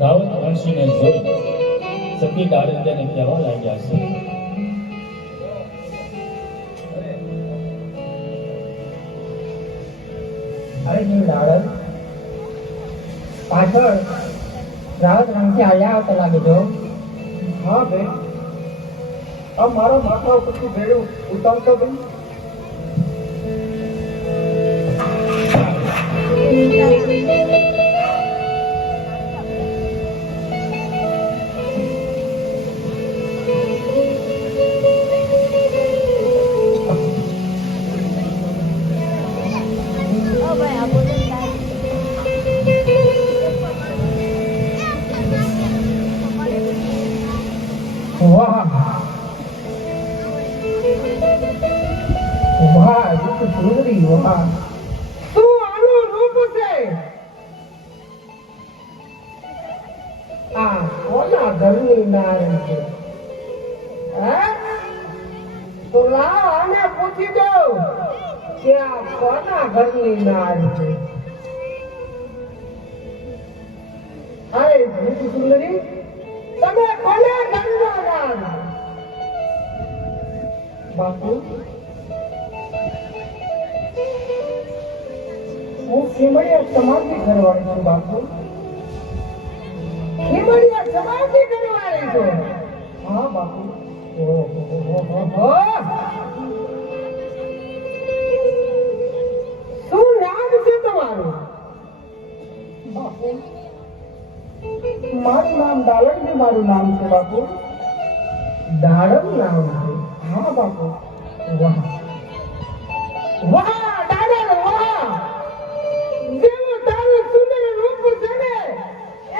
રાવત વંશીને જોઈ સતી દારિદ્ર્યને કહેવા લાગ્યા છે, અરે જી દાડલ પાછળ રાવત રંગથી આવ્યા આવતા લાગે છો. હા બેન, આ મારા માથા ઉપરથી ભેળું ઉતારતો બેન. વાહ વાહ, રૂપ સુંદરી, વાહ શું આનું રૂપ છે. આ કોના ઘરની નારી છે? હે? તો લાવ આને પૂછી દઉં કે આ કોના ઘરની નારી છે. અરે રૂપ સુંદરી, તમે કોના ઘરના નારી? બાપુ, હું ખીમડિયા સમાજની ઘરવાળી છું. બાપુ, ખીમડિયા સમાજની ઘરવાળી છું? હા બાપુ. શું નામ છે તમારું? બાપુ, મારું નામ દાલણજી મારું નામ છે બાપુ. દાડમ નામ છે? હા બાપુ. વાહ વાહ દાડમ, વાહ! જેવું તારું સુંદર રૂપ છે ને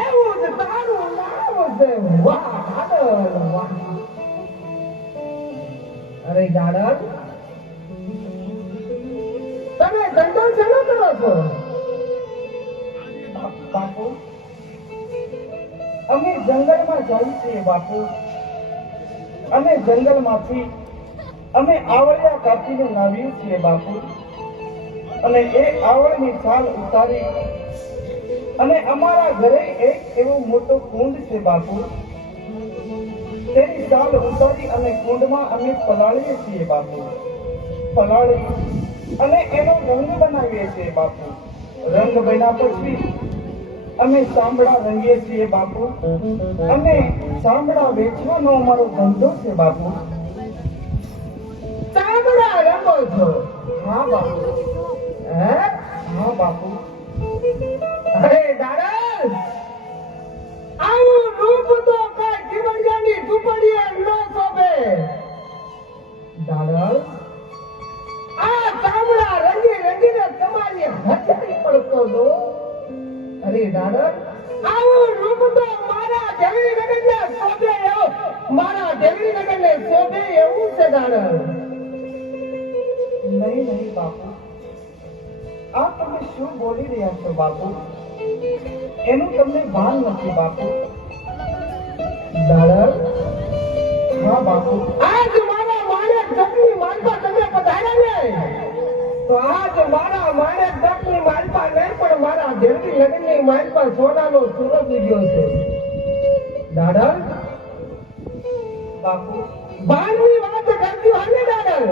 એવું જ તારું નામ છે. વાહ દાડમ, વાહ! અરે દાડમ, તમે ધંધો શેનો કરો છો? બાપુ, અમે જંગલમાં જઈએ છીએ બાપુ. અમે જંગલમાંથી અમે આવળિયા કાપીને લાવીએ છીએ બાપુ. અને એ આવળની છાલ ઉતારી અને અમારા ઘરે એક એવો મોટો કુંડ છે બાપુ. તેની છાલ ઉતારી અને કુંડમાં અમે પલાળીએ છીએ બાપુ. પલાળી અને એનો રંગ બનાવીએ છીએ બાપુ. રંગ બન્યા પછી અમે ચામડા રંગીએ છીએ બાપુ. અને ચામડા વેચવાનો અમારો ધંધો છે બાપુ. ચામડા રંગો છો? હા બાપુ. હે? હા બાપુ. અરે દાડમ, આવું રૂપ તો કઈ ખીમડિયાની ઝૂંપડીએ ન શોભે. દાડમ, આ ચામડા રંગી રંગીને તમારી હથેળી પડતો હતો. અરે દાડમ, આવું રૂપ તો મારા દેવી નગરને શોભે એવું, મારા દેવી નગરને શોભે એવું છે દાડમ. નહીં નહીં બાપુ, આ તમે શું બોલી રહ્યા છો બાપુ? એનું તમને ભાન નથી બાપુ. દાડમ, હા બાપુ. આજ મારા માણેક જગની માલપા તમે પધાર્યા ને, તો આજ મારા માણેક જગની માલપા નહીં પણ મારા દેવી લગ્નની માલપા સોનાનો સૂરજ ઉગ્યો છે. દાડમ, બાપુ, બાણની વાત કરતી હોય ને દાડમ,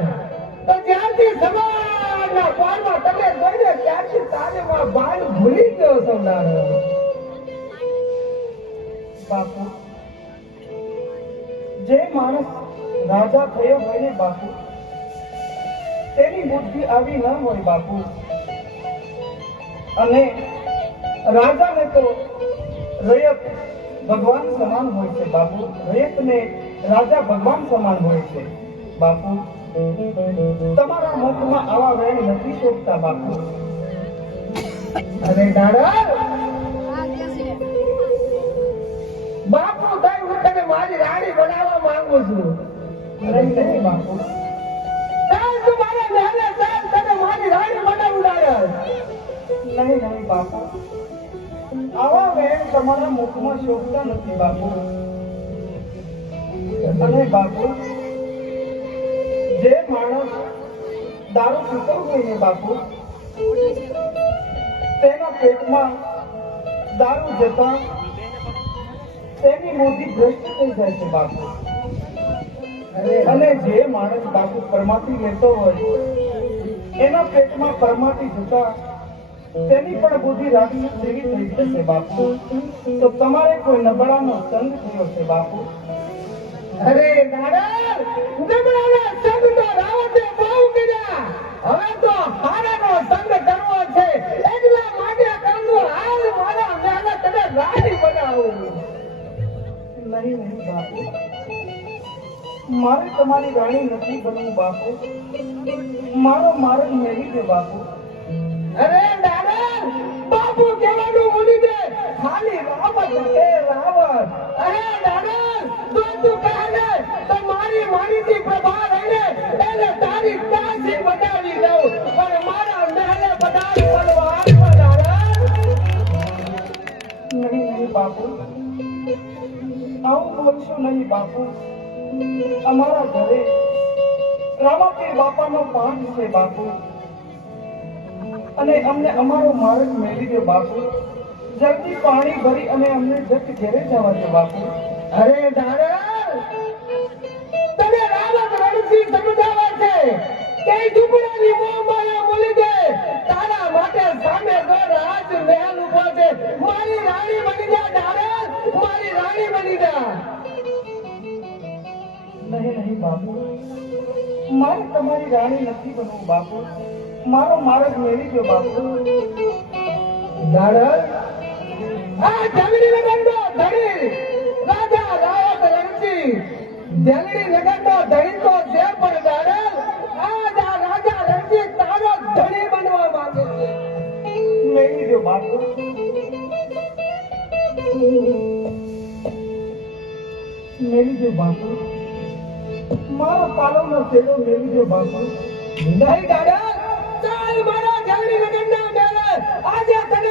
તો જ્યારથી સવારના પોરમાં તમે જોઈને ત્યારથી તારેમાં બાણ ભૂલી ગયો છો દાડમ. બાપુ, જે માણસ રાજા થયો હોય ને બાપુ, તેની બુદ્ધિ આવી ન હોય બાપુ. અને રાજાને તો રયત ભગવાન સમાન હોય છે બાપુ. રયતને રાજા ભગવાન સમાન હોય છે બાપુ. તમારા મુખમાં આવા વેણ નથી શોભતા બાપુ. અરે દાડમ, બાપુ થઈ હું તને મારી રાણી બનાવવા માંગુ છું. અરે નહીં બાપુ. ચાલ તું મારા મહેલે ચાલ, તને મારી રાણી બનાવું દાડમ. નહીં નહીં બાપુ, આવા વેણ તમારા મુખમાં શોભતા નથી બાપુ. અને બાપુ, જે માણસ દારૂ પીતો હોય ને બાપુ, તેના પેટમાં દારૂ જતા તેની બુદ્ધિ ભ્રષ્ટ થઈ જાય છે બાપુ. અને જે માણસ બાપુ પરમાથી લેતો હોય એના પેટમાં પરમાથી જતા તેની પણ બુદ્ધિ રાક્ષસ જેવી થઈ જશે બાપુ. તો તમારે કોઈ નબળાનો સંગ થયો છે બાપુ. અરે દાદા, નબળાના સંગ તો રાવતે બહુ કર્યા. હવે તો હારાનો સંગ કરવો છે. એટલા માટે કરજો હાલ મારા મહેલ તને રાણી બનાવું. નહીં નહીં બાપુ, મારે તમારી રાણી નથી બનવું બાપુ. મારો માર્ગ મેળવી દે બાપુ. અરે દાદા, બાપુ કહેવાનું ભૂલી દે. ખાલી રાવણ છે રાવણ. અરે દાદા, જો તું કહે ને તો મારી મારીથી પ્રભા રહીને એને તારી દાસી બનાવી દઉં. પણ મારા મહેલે પધારી બનવા આવ્યો દાદા. નહીં નહીં બાપુ, આવું બોલશો નહીં બાપુ. અમારા ઘરે રામાપીર બાપાનો પાઠ છે બાપુ. અને અમને અમારો માર્ગ મેળવી દે બાપુ. જલ્દી પાણી ભરી અને અમને જટ ઘેરે જવા દે બાપુ. અરે દાદા, તને રાવણ રણથી સમજાવે છે કે ઝૂંપડાની મોહ માયા ભૂલી દે. તારા માટે સામે દોડ હાથ મહેલ ઉભો છે. મારી રાણી બની જા દાદા, મારી રાણી બની જા. નહીં નહીં બાપુ, મારે તમારી રાણી નથી બનવું બાપુ. મારો માર્ગ મેળવી દો બાપુ. દાદા, આ જંગલી નગરનો ધણી રાજા રાવત રણજી. જંગલી નગરનો ધણી તો છે પણ દાદા, આ રાજા રણજી તારો ધણી બનવા માંગે છે. મેળવી દો બાપુ. મેળવી દો બાપુ. મારો પાલવનો શેડો મેળવી દો બાપુ. નહીં દાદા, ચાલ મારા જંગલી નગરના મેળે. આજે તને